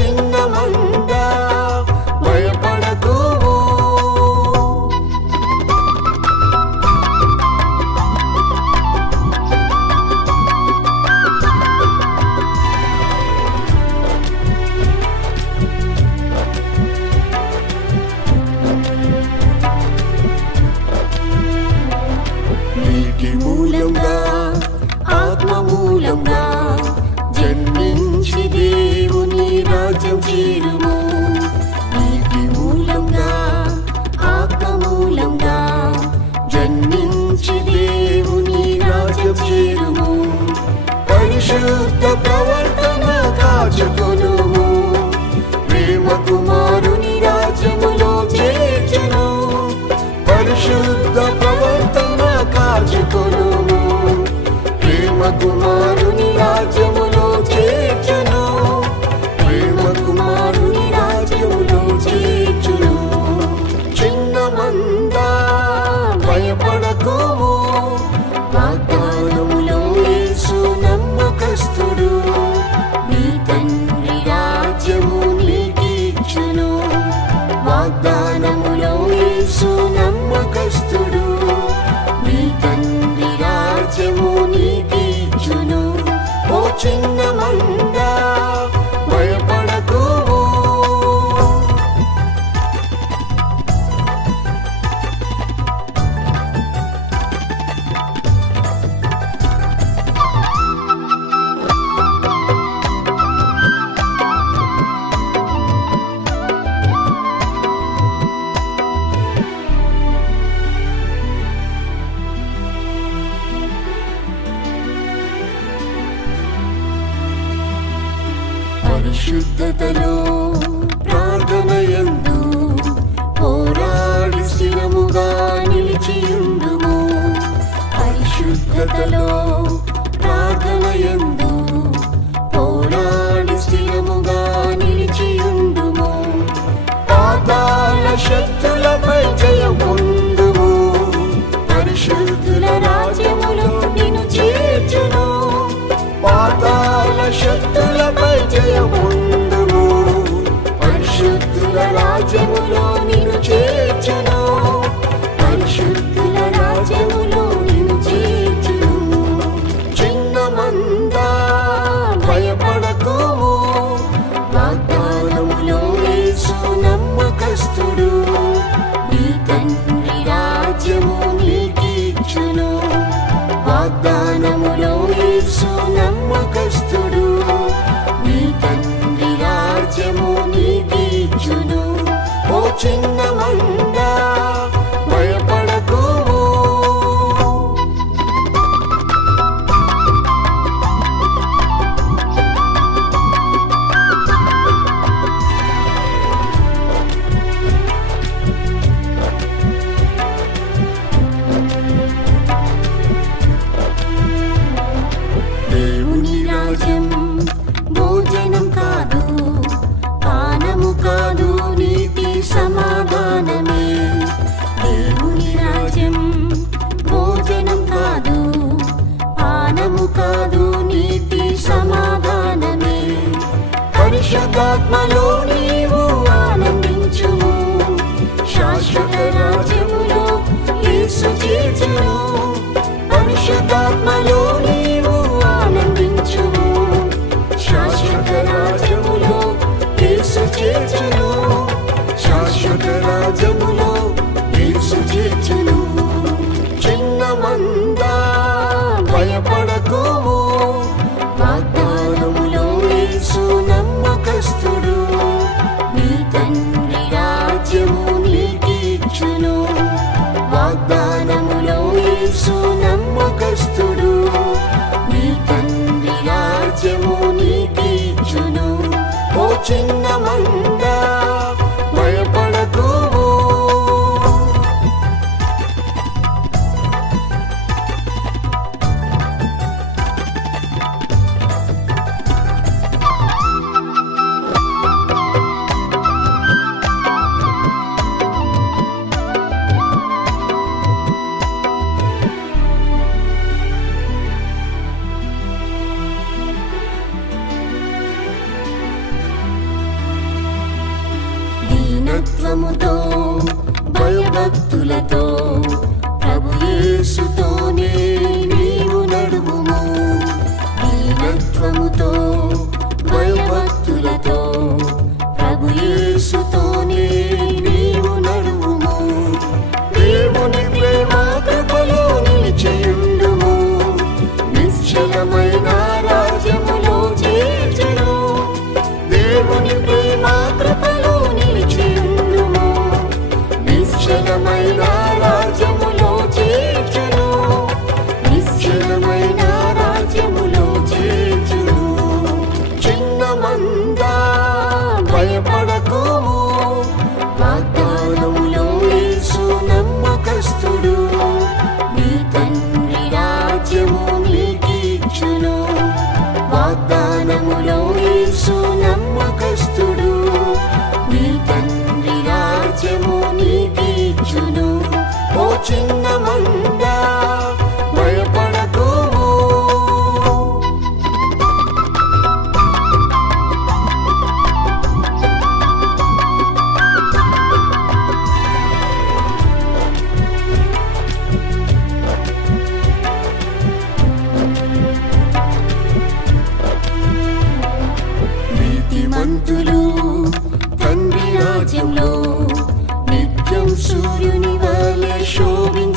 చిన్న మంద భయపడకుము. నీటి మూలంగా ఆత్మ మూలంగా జన్మించి దేవుని రాజ్యం చేరుము. నీటి మూలంగా ఆత్మ మూలంగా జన్మించి దేవుని రాజ్యం చేరుము. పరిశుద్ధ ప్రవర్తన కాచుకొనుము. ప్రేమ కుమారుని రాజ్యములో చేర్చును. పరిశుద్ధ ప్రవర్తన కాచుకొనుము. ప్రేమ కుమారుని రాజ్యములో చేర్చును. ప్రేమ కుమారుని రాజ్యములో చేర్చును. చిన్న మంద భయపడకుము. వాగ్దానములో యేసు నమ్మకస్తుడు. నీ తండ్రి రాజ్యము నీకిచ్చును. వాగ్దానములో యేసు నమ్మకస్తుడు. నీ తండ్రి రాజ్యము నీకిచ్చును. ఓ చిన్న మంద భయపడకుము. పరిశుద్ధతలో ప్రార్థనయందు పోరాడి స్థిరముగా నిలిచియుండుము. పరిశుద్ధతలో ప్రార్థనయందు పోరాడి స్థిరముగా నిలిచియుండుము. పాతాళ శక్తులపై జయముందుము. పరిశుద్ధుల రాజ్యములో నిన్ను చేర్చును. పాతాళ శక్తులపై జయముందుము.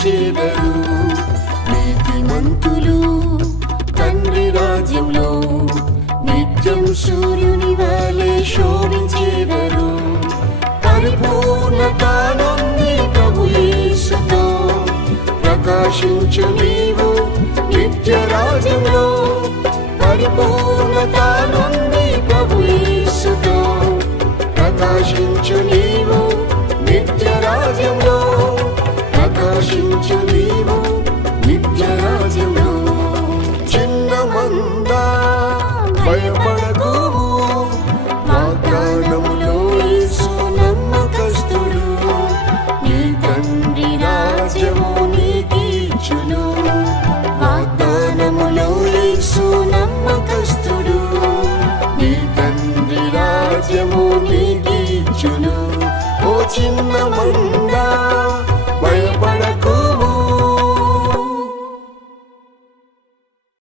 జీవించేదరు. నీతిమంతులు తండ్రి రాజ్యంలో నిత్యం సూర్యుని వలె శోభించేదరు. పరిపూర్ణత నొంది ప్రభు యేసుతో ప్రకాశించు నీవు నిత్య రాజ్యంలో. పరిపూర్ణత నొంది ప్రభు యేసుతో ప్రకాశించు నీవు నిత్య రాజ్యంలో. ప్రకాశించు